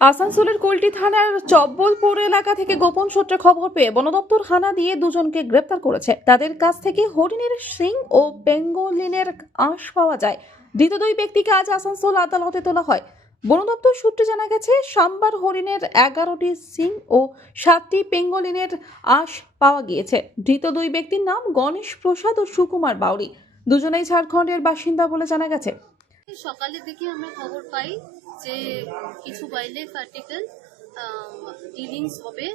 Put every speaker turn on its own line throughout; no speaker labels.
আসানসোলের কুলটি থানার চব্বলপুর এলাকা থেকে গোপন সূত্রে খবর পেয়ে বন দপ্তর হানা দিয়ে দুজনকে গ্রেপ্তার করেছে। তাদের কাছ থেকে হরিণের সিং ও বেঙ্গলিনের আঁশ পাওয়া যায়। ধৃত দুই ব্যক্তিকে আজ আসানসোল আদালতে তোলা হয়। বন দপ্তর সূত্রে জানা গেছে, সাম্বার হরিণের এগারোটি সিং ও সাতটি পেঙ্গলিনের আঁশ পাওয়া গিয়েছে। ধৃত দুই ব্যক্তির নাম গণেশ প্রসাদ ও সুকুমার বাউরি। দুজনেই ঝাড়খণ্ডের বাসিন্দা বলে জানা গেছে।
সকালে দেখে আমরা খবর পাই যে কিছু ওয়াইল্ড লাইফ আর্টিকেল ডিলিংস হবে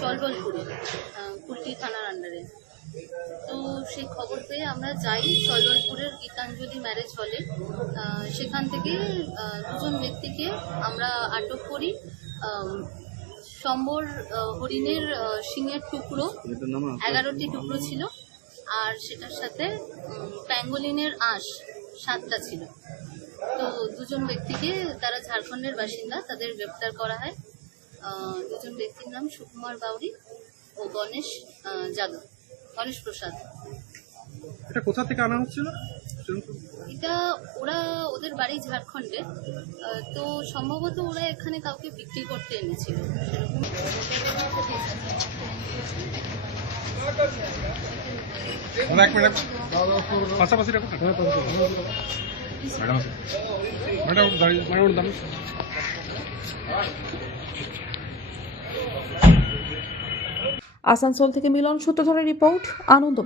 চলবলপুরে কুলটি থানার আন্ডারে তো সেই খবর পেয়ে আমরা যাই চলবলপুরের গীতাঞ্জলি ম্যারেজ হলে সেখান থেকে দুজন ব্যক্তিকে আমরা আটক করি। সম্বর হরিণের শিঙের টুকরো এগারোটি টুকরো ছিল। আর সেটার সাথে প্যাঙ্গোলিনের আঁশ। সাতটা ছিল। তো দুজন ব্যক্তিকে তারা ঝাড়খণ্ডের বাসিন্দা তাদের গ্রেপ্তার করা হয়। দুজন ব্যক্তির নাম সুকুমার বাউরি ও গণেশ যাদব। গণেশ প্রসাদ।
এটা কোথা থেকে আনা হচ্ছিল?
এটা ওরা ওদের বাড়ি ঝাড়খণ্ডে। তো সম্ভবত ওরা এখানে কাউকে বিক্রি করতে এনেছিল। সেরকম।
আসানসোল থেকে মিলন সূত্রধরের রিপোর্ট আনন্দ